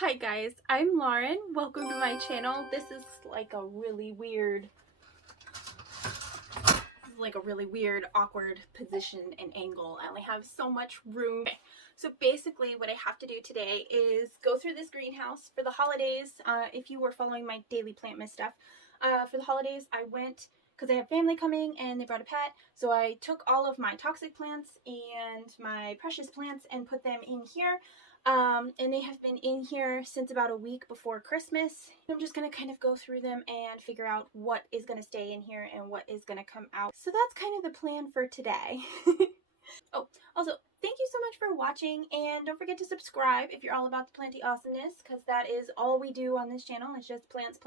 Hi guys, I'm Lauren. Welcome to my channel. This is like a really weird, awkward position and angle. I only have so much room. So basically what I have to do today is go through this greenhouse for the holidays. If you were following my daily plant miss stuff, for the holidays I went, because I have family coming and they brought a pet, so I took all of my toxic plants and my precious plants and put them in here. And they have been in here since about a week before Christmas. I'm just going to kind of go through them and figure out what is going to stay in here and what is going to come out. So that's kind of the plan for today. Oh, also, thank you so much for watching, and don't forget to subscribe if you're all about the planty awesomeness, because that is all we do on this channel. It's just plants,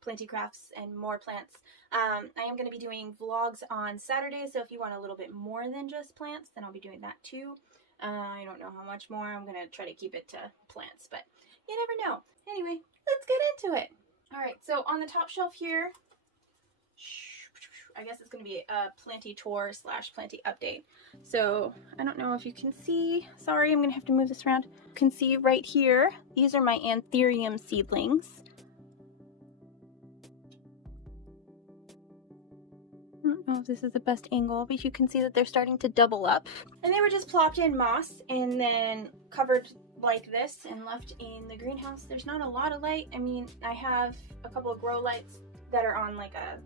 planty crafts, and more plants. I am going to be doing vlogs on Saturdays, so if you want a little bit more than just plants, then I'll be doing that too. I don't know how much more. I'm going to try to keep it to plants, but you never know. Anyway, let's get into it. Alright, so on the top shelf here, I guess it's going to be a planty tour / planty update. So I don't know if you can see. Sorry, I'm going to have to move this around. You can see right here, these are my anthurium seedlings. I don't know if this is the best angle, but you can see that they're starting to double up. And they were just plopped in moss and then covered like this and left in the greenhouse. There's not a lot of light. I mean, I have a couple of grow lights that are on like a,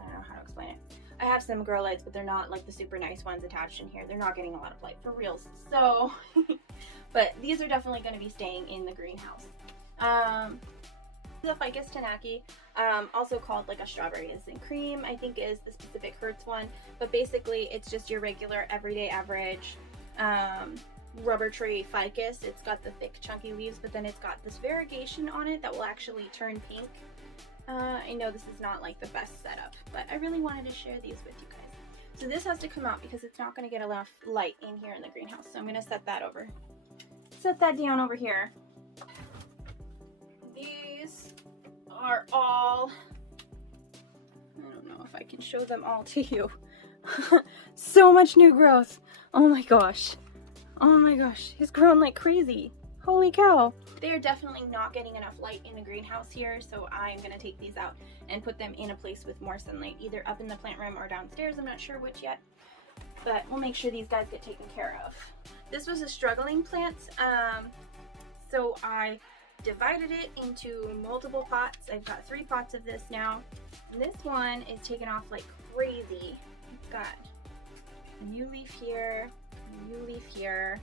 I don't know how to explain it. I have some grow lights, but they're not like the super nice ones attached in here. They're not getting a lot of light for reals. So, but these are definitely going to be staying in the greenhouse. The Ficus tanaki, also called like a strawberries and cream, I think is the specific Hertz one, but basically it's just your regular everyday average rubber tree ficus. It's got the thick chunky leaves, but then it's got this variegation on it that will actually turn pink. I know this is not like the best setup, but I really wanted to share these with you guys. So this has to come out because it's not going to get enough light in here in the greenhouse, so I'm going to set that down over here. These are all, I don't know if I can show them all to you. So much new growth. Oh my gosh. Oh my gosh. It's grown like crazy. Holy cow. They are definitely not getting enough light in the greenhouse here, so I'm going to take these out and put them in a place with more sunlight, either up in the plant room or downstairs. I'm not sure which yet, but we'll make sure these guys get taken care of. This was a struggling plant, so I divided it into multiple pots. I've got 3 pots of this now. And this one is taking off like crazy. It's got a new leaf here, a new leaf here,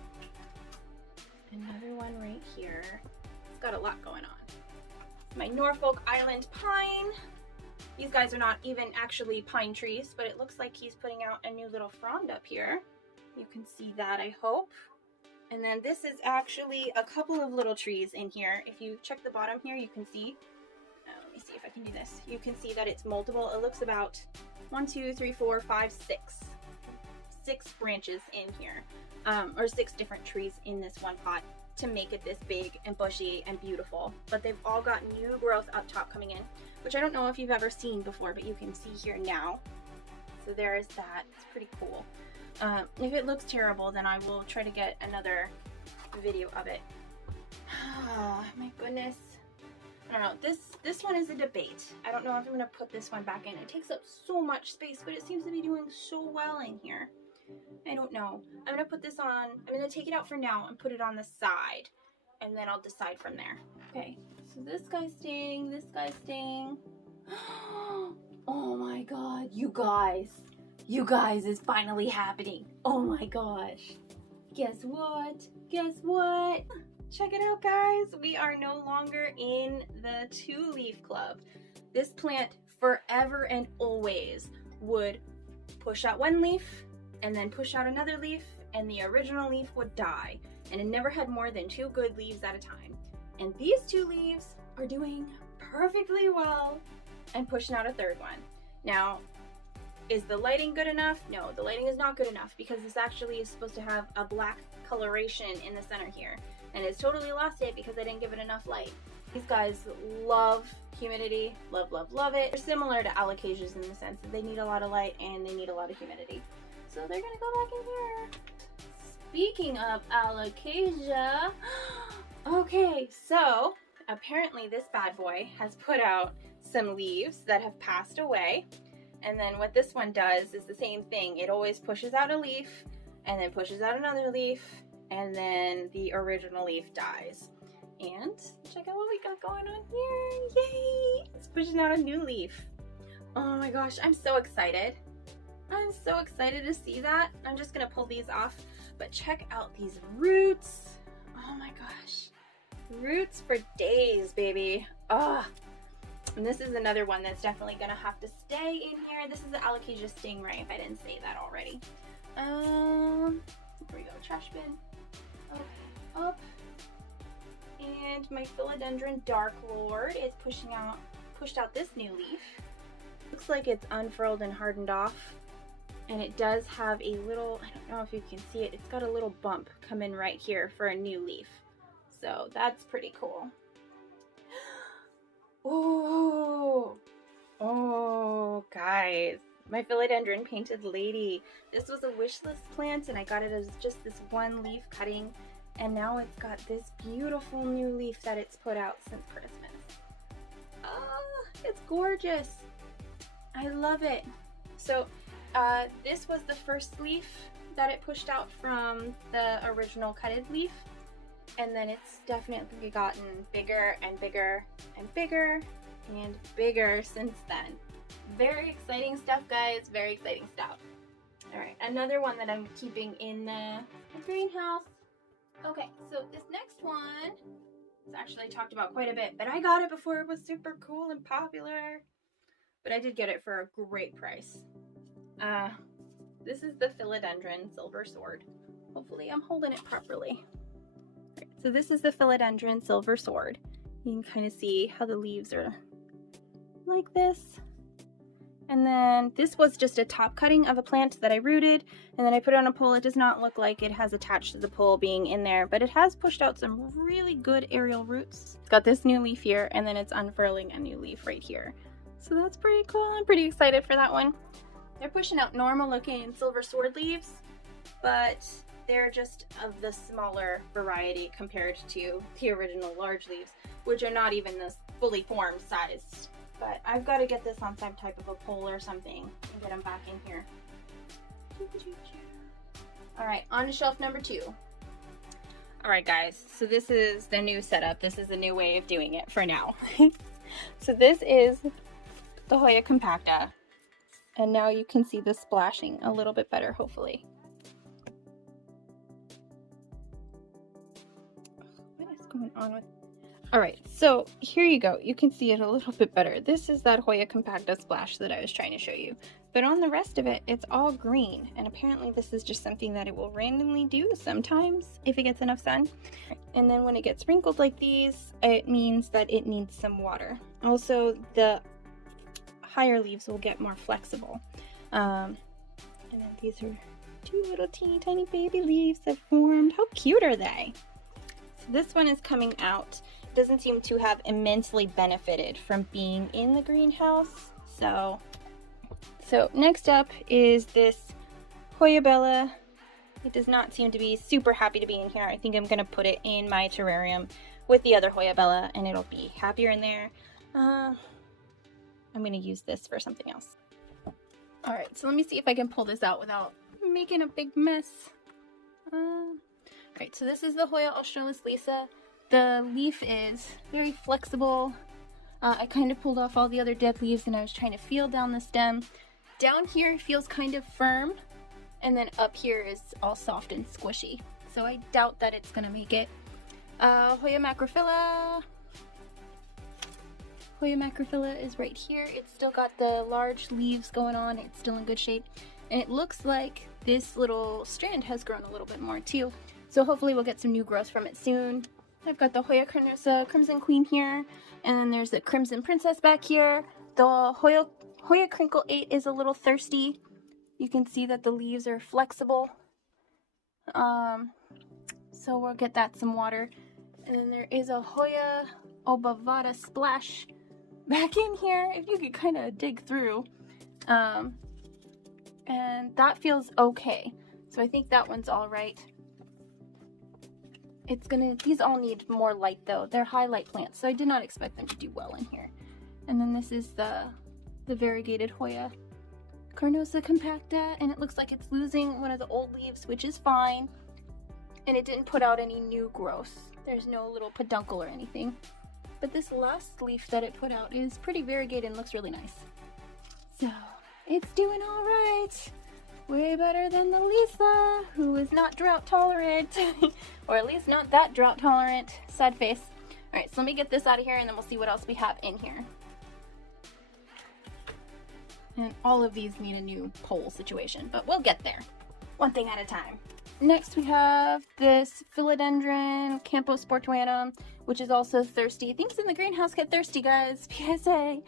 another one right here. It's got a lot going on. My Norfolk Island pine. These guys are not even actually pine trees, but it looks like he's putting out a new little frond up here. You can see that, I hope. And then this is actually a couple of little trees in here. If you check the bottom here, you can see, let me see if I can do this. You can see that it's multiple. It looks about 1, 2, 3, 4, 5, 6 branches in here, or 6 different trees in this one pot to make it this big and bushy and beautiful. But they've all got new growth up top coming in, which I don't know if you've ever seen before, but you can see here now. So there is that. It's pretty cool. If it looks terrible, then I will try to get another video of it. Oh my goodness. I don't know. This one is a debate. I don't know if I'm going to put this one back in. It takes up so much space, but it seems to be doing so well in here. I don't know. I'm going to put this on. I'm going to take it out for now and put it on the side, and then I'll decide from there. Okay. So this guy's staying. This guy's staying. Oh my god, you guys. You guys, is finally happening. Oh my gosh. Guess what? Guess what? Check it out, guys. We are no longer in the 2-leaf club. This plant forever and always would push out 1 leaf and then push out another leaf, and the original leaf would die. And it never had more than 2 good leaves at a time. And these 2 leaves are doing perfectly well and pushing out a 3rd one. Now, is the lighting good enough? No, the lighting is not good enough, because this actually is supposed to have a black coloration in the center here. And it's totally lost it because I didn't give it enough light. These guys love humidity, love, love, love it. They're similar to alocasias in the sense that they need a lot of light and they need a lot of humidity. So they're gonna go back in here. Speaking of alocasia, okay, So apparently this bad boy has put out some leaves that have passed away. And then what this one does is the same thing. It always pushes out a leaf and then pushes out another leaf, and then the original leaf dies. And check out what we got going on here. Yay! It's pushing out a new leaf. Oh my gosh, I'm so excited. I'm so excited to see that. I'm just gonna pull these off, but check out these roots. Oh my gosh. Roots for days, baby. Oh. And this is another one that's definitely gonna have to stay in here. This is the Alocasia stingray, if I didn't say that already. Here we go, trash bin. Okay, up. And my Philodendron Dark Lord is pushed out this new leaf. Looks like it's unfurled and hardened off. And it does have a little, I don't know if you can see it, it's got a little bump coming right here for a new leaf. So that's pretty cool. Oh, guys, my Philodendron Painted Lady. This was a wish list plant and I got it as just this one leaf cutting. And now it's got this beautiful new leaf that it's put out since Christmas. Oh, it's gorgeous. I love it. So this was the first leaf that it pushed out from the original cutted leaf. And then it's definitely gotten bigger and bigger and bigger and bigger since then. Very exciting stuff, guys. Very exciting stuff. All right, another one that I'm keeping in the greenhouse. Okay, so this next one is actually talked about quite a bit, but I got it before it was super cool and popular. But I did get it for a great price. This is the Philodendron Silver Sword. Hopefully I'm holding it properly. Right, so this is the Philodendron Silver Sword. You can kind of see how the leaves are like this. And then this was just a top cutting of a plant that I rooted, and then I put it on a pole. It does not look like it has attached to the pole being in there, but it has pushed out some really good aerial roots. It's got this new leaf here, and then it's unfurling a new leaf right here. So that's pretty cool. I'm pretty excited for that one. They're pushing out normal looking silver sword leaves, but they're just of the smaller variety compared to the original large leaves, which are not even this fully formed sized. But I've got to get this on some type of a pole or something and get them back in here. All right, on to shelf number 2. All right, guys, so this is the new setup. This is the new way of doing it for now. So this is the Hoya compacta. And now you can see the splashing a little bit better, hopefully. What is going on with... All right, so here you go. You can see it a little bit better. This is that Hoya compacta splash that I was trying to show you. But on the rest of it, it's all green. And apparently this is just something that it will randomly do sometimes if it gets enough sun. And then when it gets sprinkled like these, it means that it needs some water. Also, the higher leaves will get more flexible. And then these are 2 little teeny tiny baby leaves that formed. How cute are they? So this one is coming out. Doesn't seem to have immensely benefited from being in the greenhouse. So next up is this Hoya Bella. It does not seem to be super happy to be in here. I think I'm gonna put it in my terrarium with the other Hoya Bella and it'll be happier in there. I'm gonna use this for something else. All right, so let me see if I can pull this out without making a big mess. All right, so this is the Hoya australis Lisa. The leaf is very flexible. I kind of pulled off all the other dead leaves and I was trying to feel down the stem. Down here it feels kind of firm, and then up here is all soft and squishy. So I doubt that it's gonna make it. Hoya macrophylla. Hoya macrophylla is right here. It's still got the large leaves going on. It's still in good shape. And it looks like this little strand has grown a little bit more too. So hopefully we'll get some new growth from it soon. I've got the Hoya Crimson Queen here, and then there's the Crimson Princess back here. The Hoya Crinkle 8 is a little thirsty. You can see that the leaves are flexible. So we'll get that some water. And then there is a Hoya Obavata Splash back in here, if you could kind of dig through. And that feels okay. So I think that one's all right. these all need more light though. They're highlight plants, so I did not expect them to do well in here. And then this is the variegated Hoya carnosa compacta, and it looks like it's losing one of the old leaves, which is fine. And it didn't put out any new growth. There's no little peduncle or anything. But this last leaf that it put out is pretty variegated and looks really nice. So, it's doing all right. Way better than the Lisa, who is not drought tolerant. Or at least not that drought tolerant. Sad face. Alright, so let me get this out of here and then we'll see what else we have in here. And all of these need a new pole situation, but we'll get there. One thing at a time. Next we have this Philodendron camposportum, which is also thirsty. Things in the greenhouse get thirsty, guys. PSA.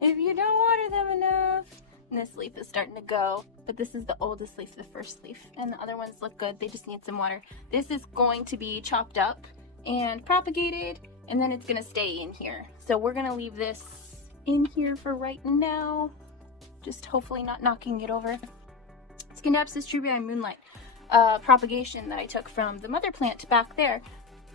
If you don't water them enough. And this leaf is starting to go, but this is the oldest leaf, the first leaf. And the other ones look good, they just need some water. This is going to be chopped up and propagated, and then it's gonna stay in here. So we're gonna leave this in here for right now. Just hopefully not knocking it over. Scindapsus trubii moonlight propagation that I took from the mother plant back there.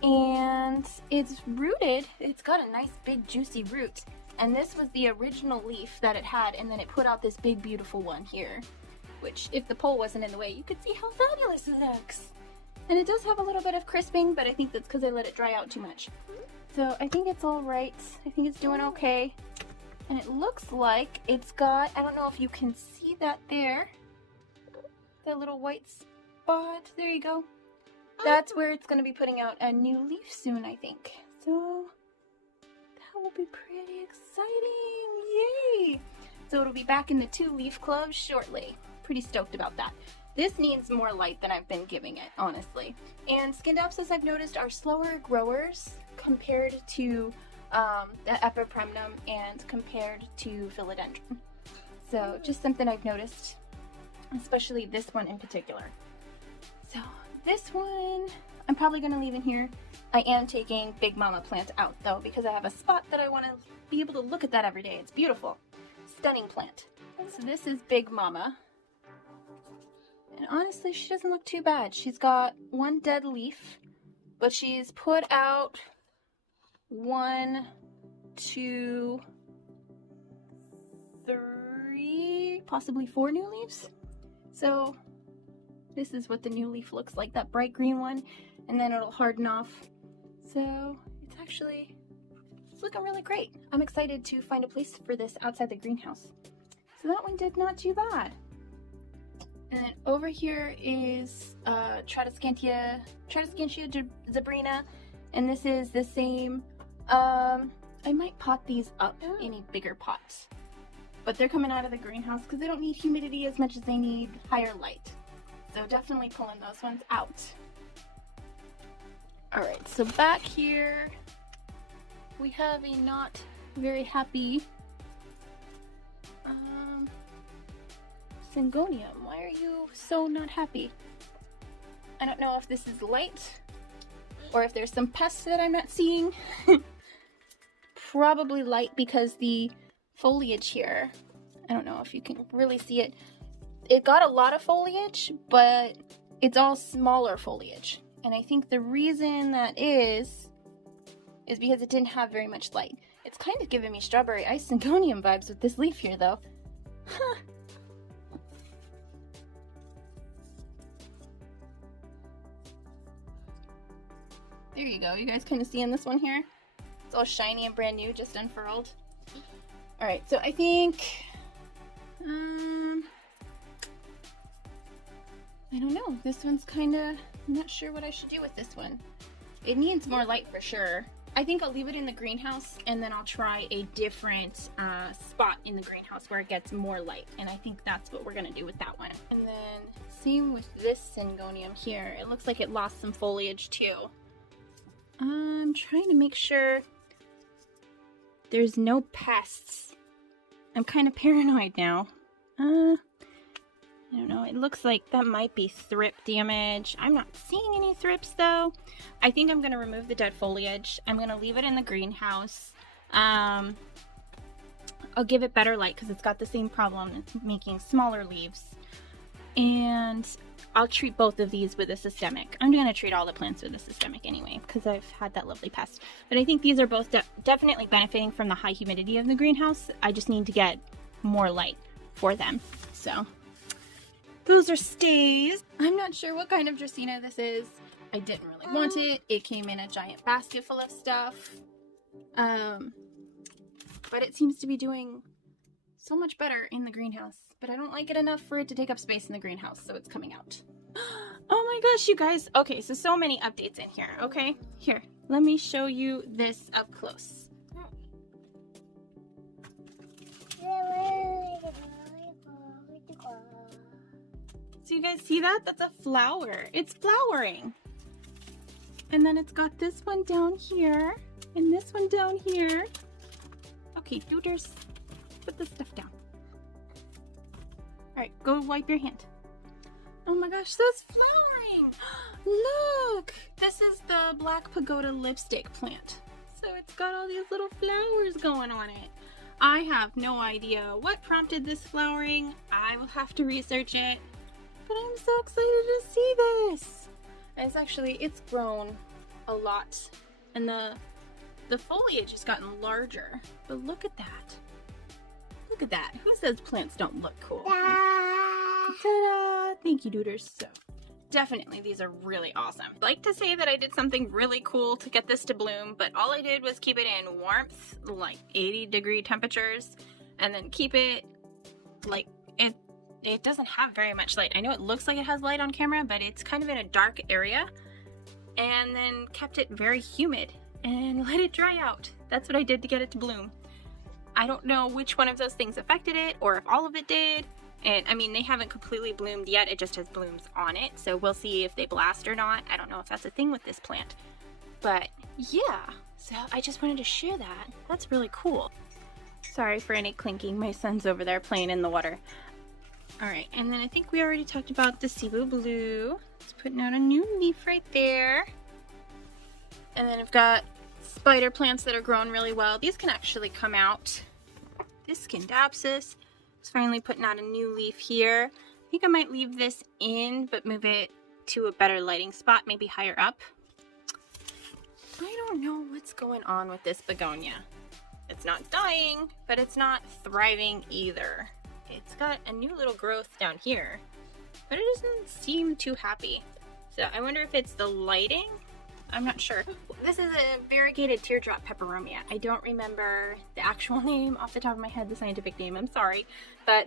And it's rooted, it's got a nice big juicy root. And this was the original leaf that it had, and then it put out this big beautiful one here. Which, if the pole wasn't in the way, you could see how fabulous it looks. And it does have a little bit of crisping, but I think that's because I let it dry out too much. So I think it's all right. I think it's doing okay. And it looks like it's got, I don't know if you can see that there. That little white spot. There you go. That's where it's going to be putting out a new leaf soon, I think. So that will be pretty exciting. Yay! So it'll be back in the 2-leaf club shortly. Pretty stoked about that. This needs more light than I've been giving it, honestly. And Scindapsus, I've noticed, are slower growers compared to the epipremnum and compared to Philodendron. So just something I've noticed, especially this one in particular. So this one, I'm probably going to leave in here. I am taking Big Mama plant out though, because I have a spot that I want to be able to look at that every day. It's beautiful. Stunning plant. So this is Big Mama. And honestly, she doesn't look too bad. She's got one dead leaf, but she's put out 1, 2, 3, possibly 4 new leaves. So this is what the new leaf looks like, that bright green one, and then it'll harden off. So it's looking really great. I'm excited to find a place for this outside the greenhouse. So that one did not too bad. And then over here is Dracaena zebrina, and this is the same. I might pot these up in a bigger pot, but they're coming out of the greenhouse because they don't need humidity as much as they need higher light. So definitely pulling those ones out. All right, so back here we have a not very happy Syngonium. Why are you so not happy? I don't know if this is light or if there's some pests that I'm not seeing. Probably light because the foliage here, I don't know if you can really see it. It got a lot of foliage, but it's all smaller foliage. And I think the reason that is because it didn't have very much light. It's kind of giving me strawberry ice Syngonium vibes with this leaf here though. Huh. There you go. You guys kind of seeing this one here? It's all shiny and brand new, just unfurled. Alright, so I think... I don't know. This one's kind of... I'm not sure what I should do with this one. It needs more light for sure. I think I'll leave it in the greenhouse and then I'll try a different spot in the greenhouse where it gets more light. And I think that's what we're going to do with that one. And then same with this Syngonium here. It looks like it lost some foliage too. I'm trying to make sure there's no pests. I'm kind of paranoid now. I don't know. It looks like that might be thrip damage. I'm not seeing any thrips though. I think I'm going to remove the dead foliage. I'm going to leave it in the greenhouse. I'll give it better light because it's got the same problem. It's making smaller leaves. and I'll treat both of these with a systemic. I'm going to treat all the plants with a systemic anyway, because I've had that lovely pest. But I think these are both definitely benefiting from the high humidity of the greenhouse. I just need to get more light for them. So those are stays. I'm not sure what kind of Dracaena this is. I didn't really want it. It came in a giant basket full of stuff. But it seems to be doing so much better in the greenhouse. But I don't like it enough for it to take up space in the greenhouse, so it's coming out. Oh my gosh, you guys. Okay, so many updates in here, okay? Here, let me show you this up close. So you guys see that? That's a flower. It's flowering. And then it's got this one down here, and this one down here. Okay, Dooders, put this stuff down. Alright, go wipe your hand. Oh my gosh, that's flowering! Look! This is the Black Pagoda lipstick plant. So it's got all these little flowers going on it. I have no idea what prompted this flowering. I will have to research it. But I'm so excited to see this! It's grown a lot. And the foliage has gotten larger. But look at that. Look at that. Who says plants don't look cool? Ta-da! Thank you, Dooders. So, definitely, these are really awesome. I'd like to say that I did something really cool to get this to bloom, but all I did was keep it in warmth, like 80-degree temperatures, and then keep it, like, it doesn't have very much light. I know it looks like it has light on camera, but it's kind of in a dark area, and then kept it very humid, and let it dry out. That's what I did to get it to bloom. I don't know which one of those things affected it, or if all of it did. And I mean, they haven't completely bloomed yet. It just has blooms on it. So we'll see if they blast or not. I don't know if that's a thing with this plant. But yeah, so I just wanted to share that. That's really cool. Sorry for any clinking. My son's over there playing in the water. All right, and then I think we already talked about the Cebu Blue. It's putting out a new leaf right there. And then I've got spider plants that are growing really well. These can actually come out. This Scindapsus is finally putting out a new leaf here. I think I might leave this in, but move it to a better lighting spot, maybe higher up. I don't know what's going on with this begonia. It's not dying, but it's not thriving either. It's got a new little growth down here, but it doesn't seem too happy. So I wonder if it's the lighting. I'm not sure. This is a variegated teardrop peperomia. I don't remember the actual name off the top of my head, the scientific name. I'm sorry, but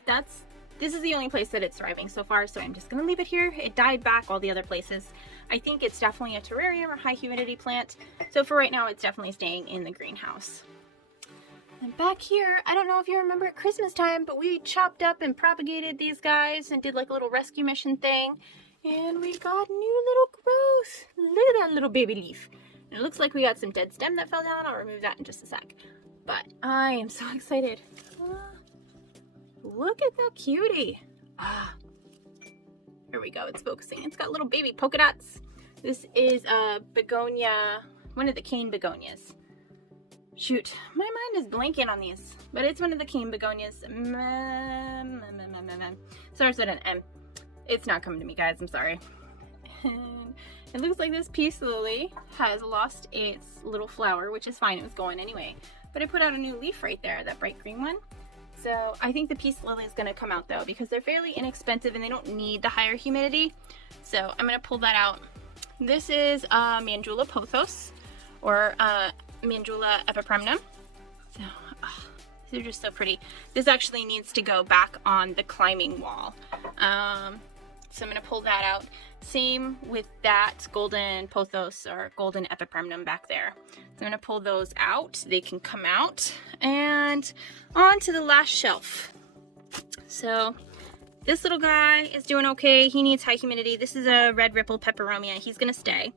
this is the only place that it's thriving so far, so I'm just gonna leave it here. It died back all the other places. I think it's definitely a terrarium or high humidity plant. So for right now, it's definitely staying in the greenhouse. And back here, I don't know if you remember at Christmas time, but we chopped up and propagated these guys and did like a little rescue mission thing. And we got new little growth. Look at that little baby leaf. And it looks like we got some dead stem that fell down. I'll remove that in just a sec. But I am so excited. Look at that cutie. Here we go. It's focusing. It's got little baby polka dots. This is a begonia, one of the cane begonias. Shoot, my mind is blanking on these. But it's one of the cane begonias. Starts with an M. It's not coming to me, guys. I'm sorry. And it looks like this peace lily has lost its little flower, which is fine. It was going anyway. But I put out a new leaf right there, that bright green one. So I think the peace lily is going to come out, though, because they're fairly inexpensive and they don't need the higher humidity. So I'm going to pull that out. This is Mandula pothos, or Mandula epipremnum. So they're just so pretty. This actually needs to go back on the climbing wall. So I'm going to pull that out. Same with that golden pothos or golden epipremnum back there. So I'm going to pull those out. They can come out. And on to the last shelf. So this little guy is doing okay. He needs high humidity. This is a red ripple peperomia. He's going to stay.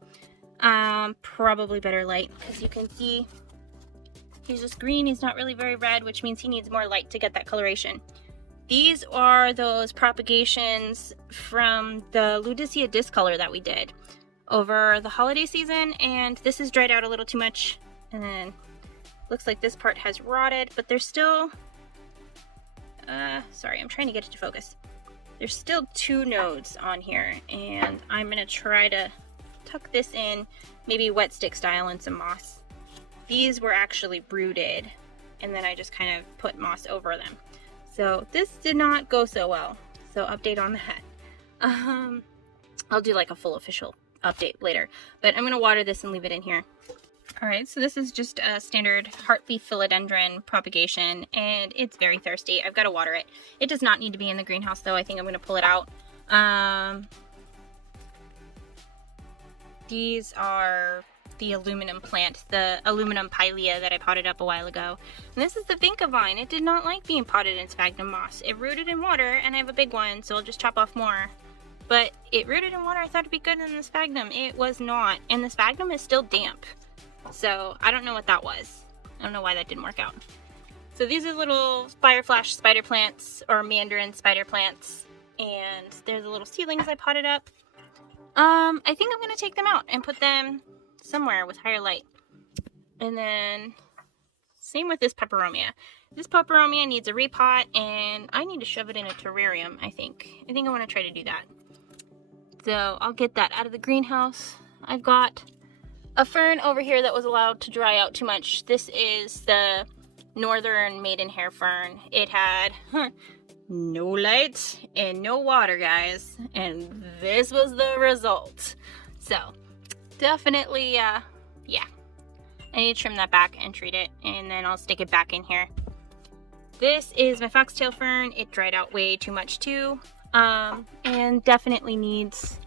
Probably better light, because you can see he's just green. He's not really very red, which means he needs more light to get that coloration. These are those propagations from the Ludicea discolor that we did over the holiday season, and this is dried out a little too much, and then looks like this part has rotted, but there's still sorry, I'm trying to get it to focus. there's still 2 nodes on here, and I'm gonna try to tuck this in, maybe wet stick style, and some moss. These were actually rooted, and then I just kind of put moss over them. So this did not go so well. So update on that. I'll do like a full official update later, but I'm gonna water this and leave it in here. All right, so this is just a standard heartleaf philodendron propagation, and it's very thirsty. I've got to water it. It does not need to be in the greenhouse though. I think I'm gonna pull it out. These are the aluminum plant, the aluminum pilea that I potted up a while ago. And this is the vinca vine. It did not like being potted in sphagnum moss. It rooted in water, and I have a big one, so I'll just chop off more. But it rooted in water. I thought it'd be good in the sphagnum. It was not, and the sphagnum is still damp. So I don't know what that was. I don't know why that didn't work out. So these are little fireflash spider plants, or mandarin spider plants, and they're the little seedlings I potted up. I think I'm gonna take them out and put them somewhere with higher light. And then same with this peperomia. This peperomia needs a repot, and I need to shove it in a terrarium, I think. I want to try to do that. So I'll get that out of the greenhouse. I've got a fern over here that was allowed to dry out too much. This is the northern maidenhair fern. It had no light and no water, guys, and this was the result. So definitely, yeah, I need to trim that back and treat it, and then I'll stick it back in here. This is my foxtail fern. It dried out way too much too, and definitely needs,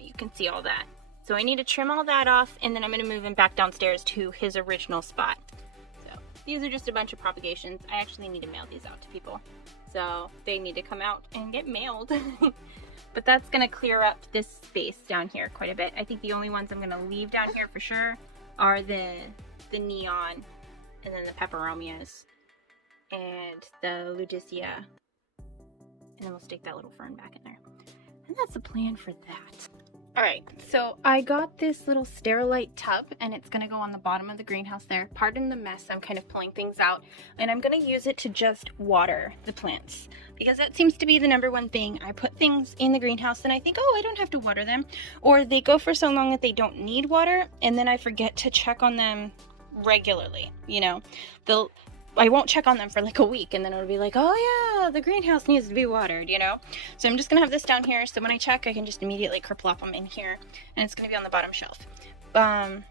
you can see all that. So I need to trim all that off, and then I'm gonna move him back downstairs to his original spot. So these are just a bunch of propagations. I actually need to mail these out to people. So they need to come out and get mailed. But that's gonna clear up this space down here quite a bit. I think the only ones I'm gonna leave down here for sure are the neon, and then the peperomias, and the ludicea. And then we'll stick that little fern back in there. And that's the plan for that. Alright, so I got this little Sterilite tub, and it's gonna go on the bottom of the greenhouse there. Pardon the mess, I'm kind of pulling things out. And I'm gonna use it to just water the plants, because that seems to be the #1 thing. I put things in the greenhouse and I think, oh, I don't have to water them. Or they go for so long that they don't need water, and then I forget to check on them regularly, you know. I won't check on them for like a week, and then it'll be like, oh yeah, the greenhouse needs to be watered, you know? So I'm just gonna have this down here, so when I check, I can just immediately kerplop them in here, and it's gonna be on the bottom shelf. So I'm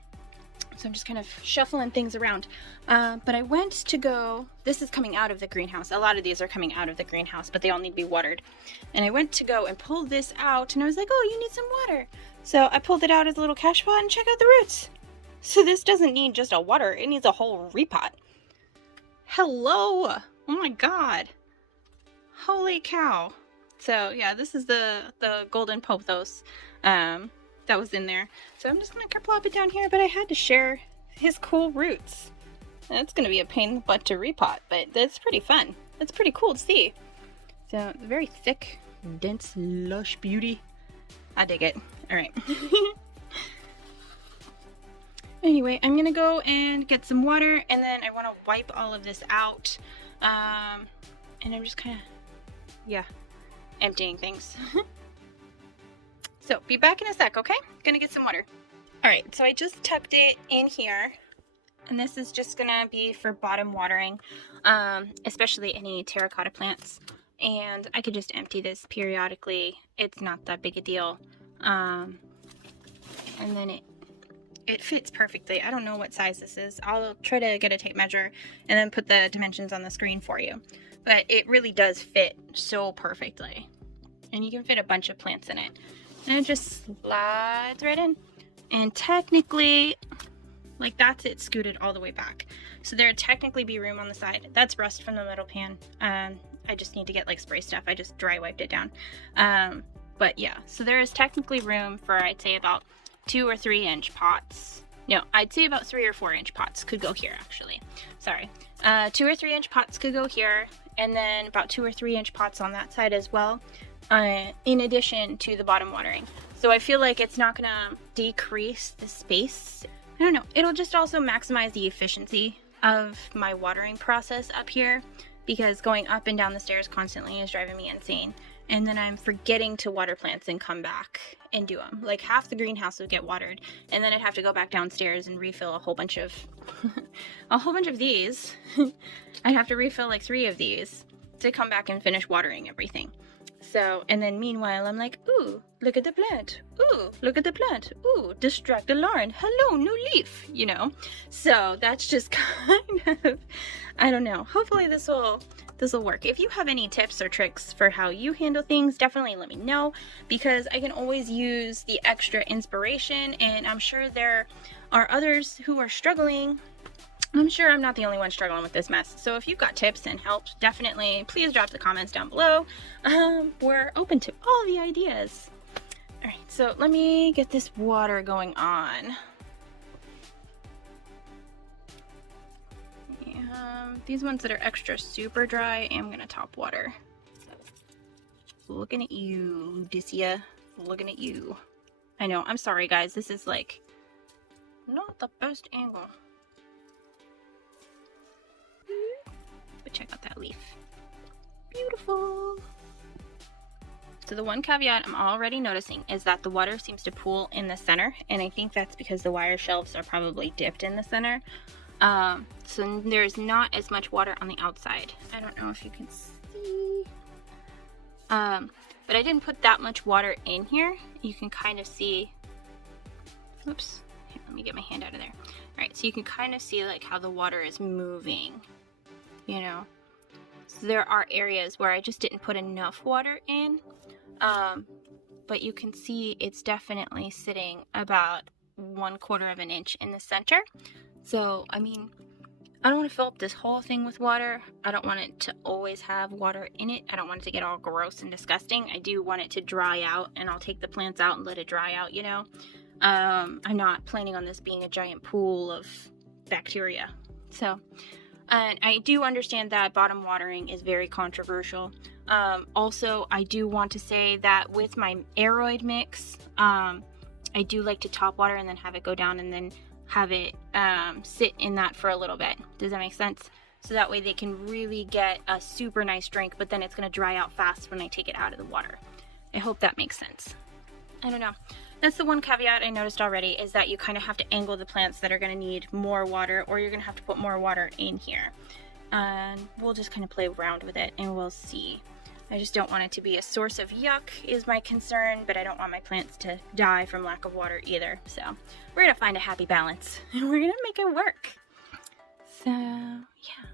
just kind of shuffling things around. But I went to go, this is coming out of the greenhouse. A lot of these are coming out of the greenhouse, but they all need to be watered. And I went to go and pull this out, and I was like, oh, you need some water. So I pulled it out as a little cache pot, and check out the roots. So this doesn't need just a water, it needs a whole repot. Hello! Oh my god. Holy cow. So yeah, this is the golden pothos that was in there. So I'm just gonna kerplop it down here, but I had to share his cool roots. That's gonna be a pain in the butt to repot, but that's pretty fun. That's pretty cool to see. So very thick, dense, lush beauty. I dig it. Alright. Anyway, I'm gonna go and get some water, and then I want to wipe all of this out. And I'm just kind of, yeah, emptying things. So, be back in a sec, okay? Gonna get some water. Alright, so I just tucked it in here, and this is just gonna be for bottom watering, especially any terracotta plants. And I could just empty this periodically. It's not that big a deal. And then it fits perfectly. I don't know what size this is. I'll try to get a tape measure and then put the dimensions on the screen for you. But it really does fit so perfectly. And you can fit a bunch of plants in it. And it just slides right in. And technically, like that's it scooted all the way back. So there'd technically be room on the side. That's rust from the metal pan. I just need to get like spray stuff. I just dry wiped it down. But yeah, so there is technically room for, I'd say, about 2 or 3 inch pots. No, I'd say about 3 or 4 inch pots could go here, actually. Sorry. 2 or 3 inch pots could go here, and then about 2 or 3 inch pots on that side as well, in addition to the bottom watering. So I feel like it's not gonna decrease the space. I don't know. It'll just also maximize the efficiency of my watering process up here, because going up and down the stairs constantly is driving me insane. and then I'm forgetting to water plants and come back and do them. Like half the greenhouse would get watered, and then I'd have to go back downstairs and refill a whole bunch of these. I'd have to refill like 3 of these to come back and finish watering everything. So, and then meanwhile I'm like, ooh, look at the plant. Ooh, look at the plant. Ooh, distract the Lauren. Hello, new leaf, you know. So that's just kind of, I don't know. Hopefully this will work. If you have any tips or tricks for how you handle things, definitely let me know, because I can always use the extra inspiration, and I'm sure there are others who are struggling. I'm sure I'm not the only one struggling with this mess. So if you've got tips and help, definitely please drop the comments down below. We're open to all the ideas. All right, so let me get this water going on. These ones that are extra super dry, I'm gonna top water. Looking at you, Odysseus. Looking at you. I know, I'm sorry guys, this is like not the best angle. But check out that leaf. Beautiful. So the one caveat I'm already noticing is that the water seems to pool in the center, and I think that's because the wire shelves are probably dipped in the center. So there's not as much water on the outside. I don't know if you can see. But I didn't put that much water in here. You can kind of see, oops, here, let me get my hand out of there. All right, so you can kind of see like how the water is moving, you know. So there are areas where I just didn't put enough water in, but you can see it's definitely sitting about 1/4 of an inch in the center. So, I mean, I don't want to fill up this whole thing with water. I don't want it to always have water in it. I don't want it to get all gross and disgusting. I do want it to dry out, and I'll take the plants out and let it dry out, you know. I'm not planning on this being a giant pool of bacteria. So, and I do understand that bottom watering is very controversial. Also, I do want to say that with my aeroid mix, I do like to top water and then have it go down and then have it sit in that for a little bit. Does that make sense? So that way they can really get a super nice drink, but then it's going to dry out fast when I take it out of the water. I hope that makes sense. I don't know. That's the one caveat I noticed already, is that you kind of have to angle the plants that are going to need more water, or you're going to have to put more water in here. And we'll just kind of play around with it and we'll see. I just don't want it to be a source of yuck is my concern, but I don't want my plants to die from lack of water either. So we're gonna find a happy balance and we're gonna make it work. So yeah,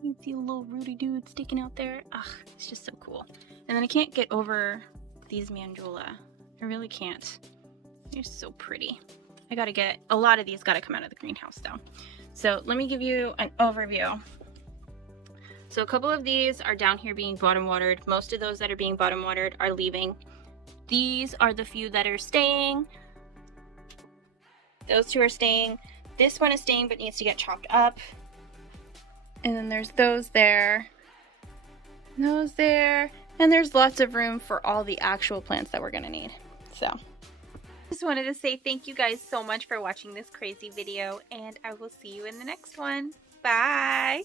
you see a little rooty dude sticking out there. Ugh, it's just so cool. And then I can't get over these mandula. I really can't. They're so pretty. I gotta get, a lot of these gotta come out of the greenhouse though. So let me give you an overview. So a couple of these are down here being bottom watered. Most of those that are being bottom watered are leaving. These are the few that are staying. Those 2 are staying. This one is staying but needs to get chopped up. And then there's those there. Those there. And there's lots of room for all the actual plants that we're gonna need. So just wanted to say thank you guys so much for watching this crazy video, and I will see you in the next one. Bye!